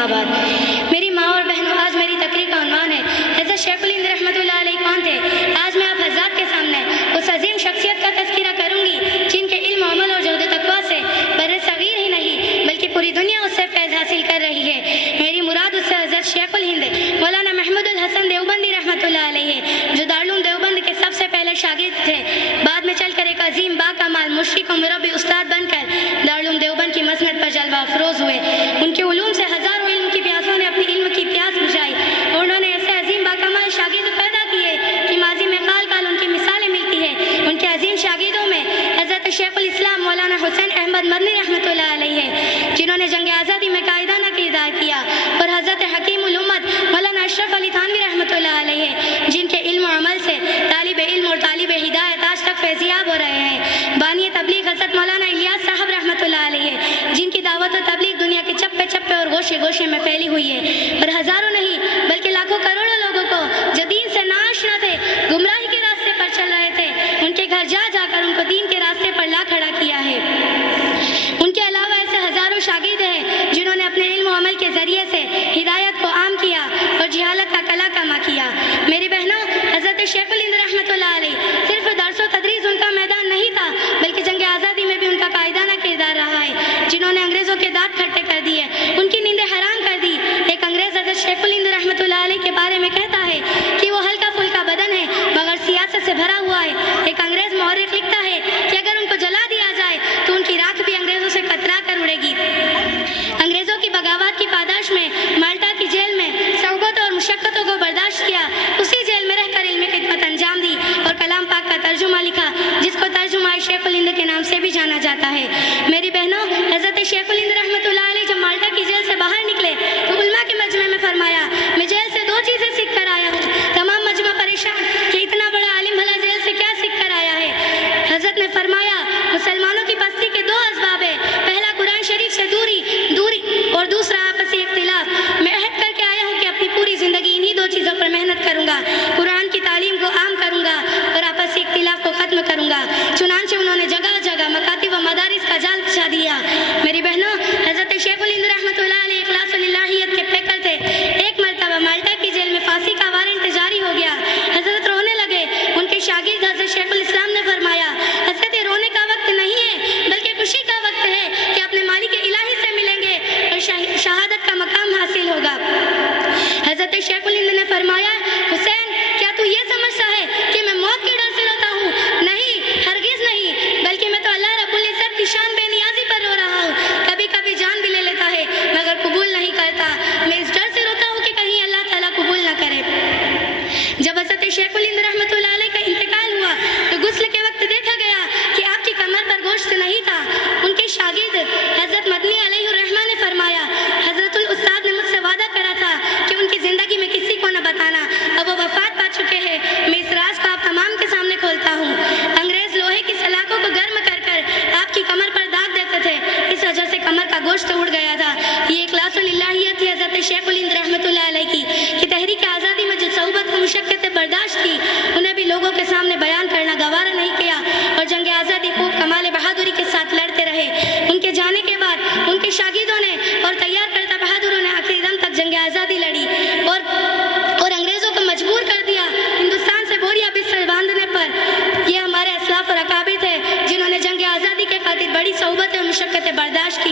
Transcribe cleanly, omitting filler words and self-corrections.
अम्मा बाद। मेरी माँ और बहनों, आज मेरी तकरीर का उन्वान है हज़रत शेख उल हिंद रहमतुल्लाह अलैह कौन थे। आज मैं आप हज़रात के सामने उस अजीम शख्सियत का तज़किरा करूँगी जिनके इल्म, अमल और जहद तक़वा से बर्र सग़ीर ही नहीं बल्कि पूरी दुनिया उससे फैज़ हासिल कर रही है। मेरी मुराद उससे हज़रत शेख उल हिंद मौलाना महमूदुल हसन देवबंदी रहमतुल्लाह अलैह है, जो दारुल देवबंद के सबसे पहले शागिर्द थे। बाद में चलकर एक अजीम बाकमाल मुश्किक और मुरब्बी उस्ताद बनकर दारुल देवबंद की मसनद पर जलवा अफरोज़ हुए। उनके उलूम से हज़ारों इल्म की प्यासों ने अपनी इल्म की प्यास बुझाई और उन्होंने ऐसे अजीम बाकमाल शागिर्द पैदा किए कि माजी में काल काल उनकी मिसालें मिलती हैं। उनके अजीम शागिर्दों में हज़रत शेखुल इस्लाम मौलाना हुसैन अहमद मदनी रहमतुल्लाह अलैह है, जिन्होंने जंग आज़ादी में कायदाना किरदार किया, और हज़रत हकीमुल उम्मत मौलाना अशरफ अली थानवी रहमतुल्लाह अलैह है, जिनके इल्म और अमल से तालिब इल्म और तालिब हिदायत आज तक फैज़याब हो रहे हैं। बानी तबलीग हज़रत मौलाना इलियास साहब रहमतुल्लाह अलैह है, जिनकी दावत और तबलीग दुनिया के चप्पे चप्पे और गोशे गोशे में फैली हुई है, और हज़ारों नहीं बल्कि लाखों करोड़ों लोगों को जो दीन से नाआशना थे, गुमराही के रास्ते पर चल रहे थे, उनके घर जा जाकर उनको दीन के रास्ते पर ला खड़ा किया है। उनके अलावा ऐसे हज़ारों शागिर्द हैं जिन्होंने अपने इल्म और अमल के ज़रिए से हिदायत को आम किया और जिहालत का कला कमा किया। मेरी बहनों, हज़रत शेख उल हिंद रहमतुल्लाह अलैह सिर्फ दर्स व तदरीस उनका मैदान नहीं था, बल्कि जंग आज़ादी में भी उनका कायदाना किरदार रहा है, जिन्होंने अंग्रेज़ों के दांत खट्टे कर दिए, उनकी नींदें हराम कर दी। एक अंग्रेज़ हज़रत शेख उल हिंद रहमतुल्लाह अलैह के बारे में कहता है कि वो हल्का फुल्का बदन है मगर सियासत से भरा हुआ है। एक अंग्रेज़ मौर्रिख लिखता है कि अगर उनको जला दिया जाए तो उनकी राख भी अंग्रेज़ों से कतरा कर उड़ेगी। अंग्रेज़ों की बगावत की पादाश में माल्टा की जेल में सौगत और मुशक्क़तों को बर्दाश्त किया, उसी जेल में रहकर इल्म खिदमत अंजाम दी और कलाम पाक का तर्जुमा लिखा, जिसको तर्जुमा शेख उल हिंद के नाम से भी जाना जाता है। मेरी बहनों, हज़रत शेख उल हिंद रहमतुल्लाह अलैह जब माल्टा की जेल से बाहर निकले तो उलमा के मजमे में फरमाया, मैं जेल से दो चीज़ें सीख कर आया हूँ। तमाम मजमा परेशान कि इतना बड़ा आलिम भला जेल से क्या सीख कर आया है। हज़रत ने फरमाया, मुसलमानों की पस्ती के दो असबाब है, पहला कुरान शरीफ से दूरी और दूसरा आपसी इख्तिलाफ। मैं अहद करके आया हूँ कि अपनी पूरी ज़िंदगी इन्हीं दो चीज़ों पर मेहनत करूँगा, कुरान की तालीम को आम करूँगा और आपसी इख्तिलाफ को ख़त्म करूँगा। चुनांचे उन्होंने जगह जगह मकातिब व मदारिस का जाल बिछा दिया। मेरी बहनों, हज़रत शेख उल हिंद रहमतुल्लाह अलैह इखलास व लिल्लाहियत के पैकर थे। एक मरतबा माल्टा की जेल में फांसी का वारंट जारी हो गया। हज़रत रोने लगे। उनके शागिर्द हज़रत शेख उल इस्लाम ने फरमाया, हज़रत ये रोने का वक्त नहीं है बल्कि खुशी का वक्त है कि अपने मालिक इलाही से मिलेंगे और शहादत का मकाम हासिल होगा। हज़रत शेख उल हिंद ने फरमाया, हुसैन, क्या तू ये समझता है कि मैं मौत के डर से रोता हूँ? नहीं, हरगिज़ नहीं, बल्कि मैं तो अल्लाह रब्बुल इज़्ज़त की शान बेनियाज़ी पर रो रहा हूँ। कभी कभी जान भी ले लेता है मगर कबूल नहीं करता। मैं इस डर से रोता हूँ कि कहीं अल्लाह ताला कबूल ना करे। जब हज़रत शेख उल हिंद रहमतुल्लाह अलैह का इंतकाल हुआ तो गुस्ल के वक्त देखा गया कि आपकी कमर पर गोश्त नहीं था। उनके शागिर्द हज़रत मदनी अलैहिर्रहमा ने फरमाया, हज़रतुल उस्ताद ने मुझसे वादा करा था कि उनकी ज़िंदगी में किसी को न बताना। अब वो वफ़ात पा चुके हैं, मैं इस राज को आप तमाम के सामने खोलता हूँ। अंग्रेज़ लोहे की सलाखों को गर्म कर कर आपकी कमर पर दाग देते थे, इस वजह से कमर का गोश्त उड़ गया था। ये इखलास व लिल्लाहियत थी हज़रत शेख उल हिंद रहमतुल्लाह अलैह की, कि तहरीक आज़ादी में जो सऊबत को मुशक्क़तें बर्दाश्त की, उन्हें भी लोगों के सामने बयान करना गवारा नहीं किया और जंग आज़ादी खूब कमाल बहादुरी के साथ लड़ते रहे। उनके जाने के बाद उनके शागिर्दों ने और तैयार करता बहादुरों ने आखिरी दम तक जंग आज़ादी लड़ी और अंग्रेज़ों को मजबूर कर दिया हिंदुस्तान से बोरिया बिस्तर बांधने पर। ये हमारे असलाफ और अकाबिर थे जिन्होंने जंग आज़ादी के खातिर बड़ी सऊबत और मुशक्क़तें बर्दाश्त की।